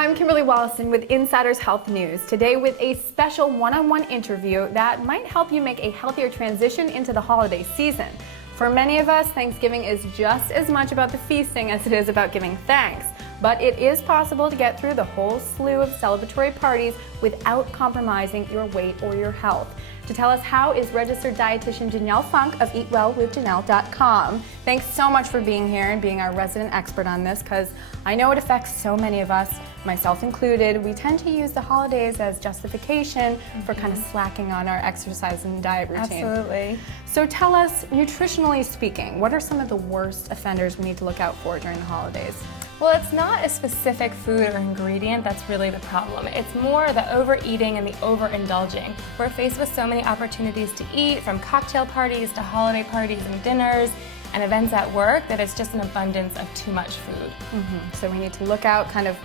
I'm Kimberly Wallison with Insiders Health News, today with a special one-on-one interview that might help you make a healthier transition into the holiday season. For many of us, Thanksgiving is just as much about the feasting as it is about giving thanks. But it is possible to get through the whole slew of celebratory parties without compromising your weight or your health. To tell us how is registered dietitian Janelle Funk of eatwellwithjanelle.com. Thanks so much for being here and being our resident expert on this, because I know it affects so many of us, myself included. We tend to use the holidays as justification for kind of slacking on our exercise and diet routine. Absolutely. So tell us, nutritionally speaking, what are some of the worst offenders we need to look out for during the holidays? Well, it's not a specific food or ingredient that's really the problem. It's more the overeating and the overindulging. We're faced with so many opportunities to eat, from cocktail parties to holiday parties and dinners and events at work, that it's just an abundance of too much food. So we need to look out, kind of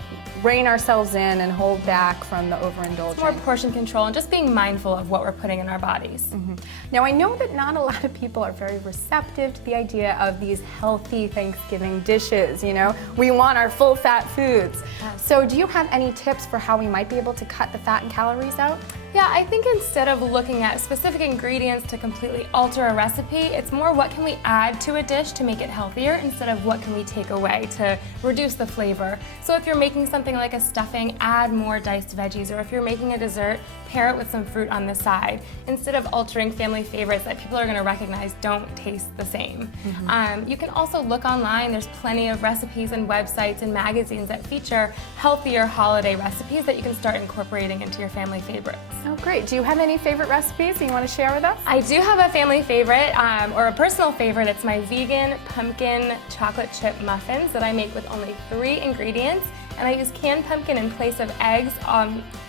rein ourselves in and hold back from the overindulging. It's more portion control and just being mindful of what we're putting in our bodies. Now, I know that not a lot of people are very receptive to the idea of these healthy Thanksgiving dishes, you know? We want our full fat foods. So do you have any tips for how we might be able to cut the fat and calories out? Yeah, I think instead of looking at specific ingredients to completely alter a recipe, it's more what can we add to a dish to make it healthier instead of what can we take away to reduce the flavor. So if you're making something like a stuffing, add more diced veggies, or if you're making a dessert, pair it with some fruit on the side, instead of altering family favorites that people are going to recognize don't taste the same. You can also look online. There's plenty of recipes and websites and magazines that feature healthier holiday recipes that you can start incorporating into your family favorites. Oh, great. Do you have any favorite recipes that you want to share with us? I do have a family favorite, or a personal favorite. It's my vegan pumpkin chocolate chip muffins that I make with only 3 ingredients. And I use canned pumpkin in place of eggs,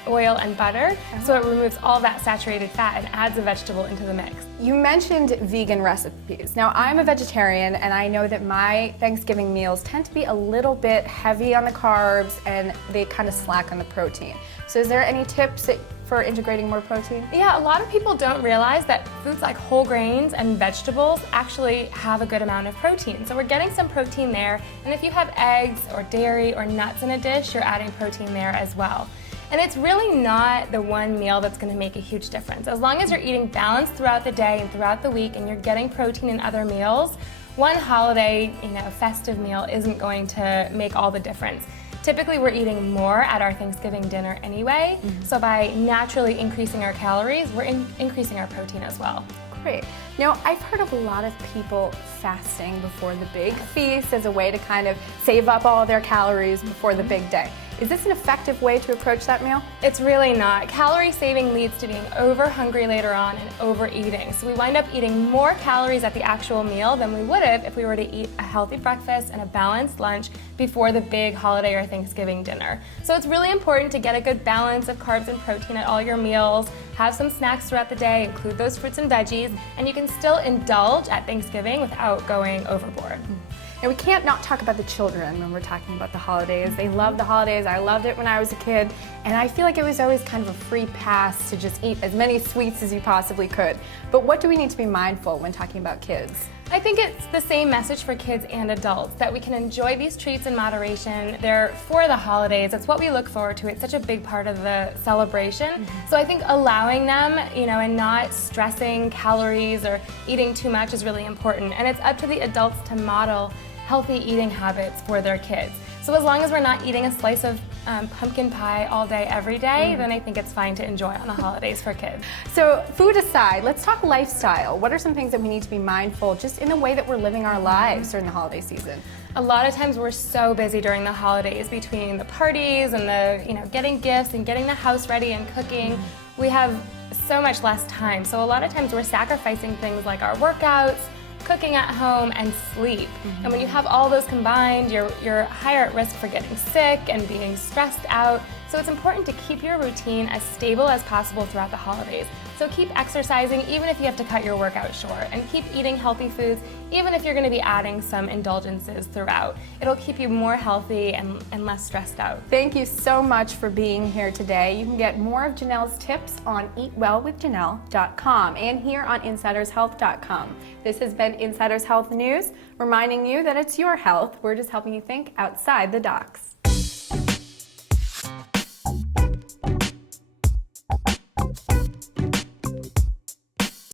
oil, and butter, so it removes all that saturated fat and adds a vegetable into the mix. You mentioned vegan recipes. Now, I'm a vegetarian, and I know that my Thanksgiving meals tend to be a little bit heavy on the carbs, and they kind of slack on the protein. So is there any tips for integrating more protein? Yeah, a lot of people don't realize that foods like whole grains and vegetables actually have a good amount of protein. So we're getting some protein there, and if you have eggs or dairy or nuts in a dish, you're adding protein there as well. And it's really not the one meal that's going to make a huge difference. As long as you're eating balanced throughout the day and throughout the week and you're getting protein in other meals, one holiday, festive meal isn't going to make all the difference. Typically, we're eating more at our Thanksgiving dinner anyway, so by naturally increasing our calories, we're increasing our protein as well. Great. Now, I've heard of a lot of people fasting before the big feast as a way to kind of save up all their calories before the big day. Is this an effective way to approach that meal? It's really not. Calorie saving leads to being over hungry later on and overeating. So we wind up eating more calories at the actual meal than we would have if we were to eat a healthy breakfast and a balanced lunch before the big holiday or Thanksgiving dinner. So it's really important to get a good balance of carbs and protein at all your meals, have some snacks throughout the day, include those fruits and veggies, and you can still indulge at Thanksgiving without going overboard. And we can't not talk about the children when we're talking about the holidays. They love the holidays. I loved it when I was a kid. And I feel like it was always kind of a free pass to just eat as many sweets as you possibly could. But what do we need to be mindful when talking about kids? I think it's the same message for kids and adults, that we can enjoy these treats in moderation. They're for the holidays. It's what we look forward to. It's such a big part of the celebration. So I think allowing them, and not stressing calories or eating too much is really important. And it's up to the adults to model healthy eating habits for their kids. So as long as we're not eating a slice of pumpkin pie all day, every day, then I think it's fine to enjoy on the holidays for kids. So food aside, let's talk lifestyle. What are some things that we need to be mindful just in the way that we're living our lives during the holiday season? A lot of times we're so busy during the holidays between the parties and the, getting gifts and getting the house ready and cooking. We have so much less time. So a lot of times we're sacrificing things like our workouts, cooking at home, and sleep. And when you have all those combined, you're higher at risk for getting sick and being stressed out. So it's important to keep your routine as stable as possible throughout the holidays. So keep exercising even if you have to cut your workout short, and keep eating healthy foods even if you're going to be adding some indulgences throughout. It'll keep you more healthy and less stressed out. Thank you so much for being here today. You can get more of Janelle's tips on eatwellwithjanelle.com and here on InsidersHealth.com. This has been Insiders Health News, reminding you that it's your health. We're just helping you think outside the docs.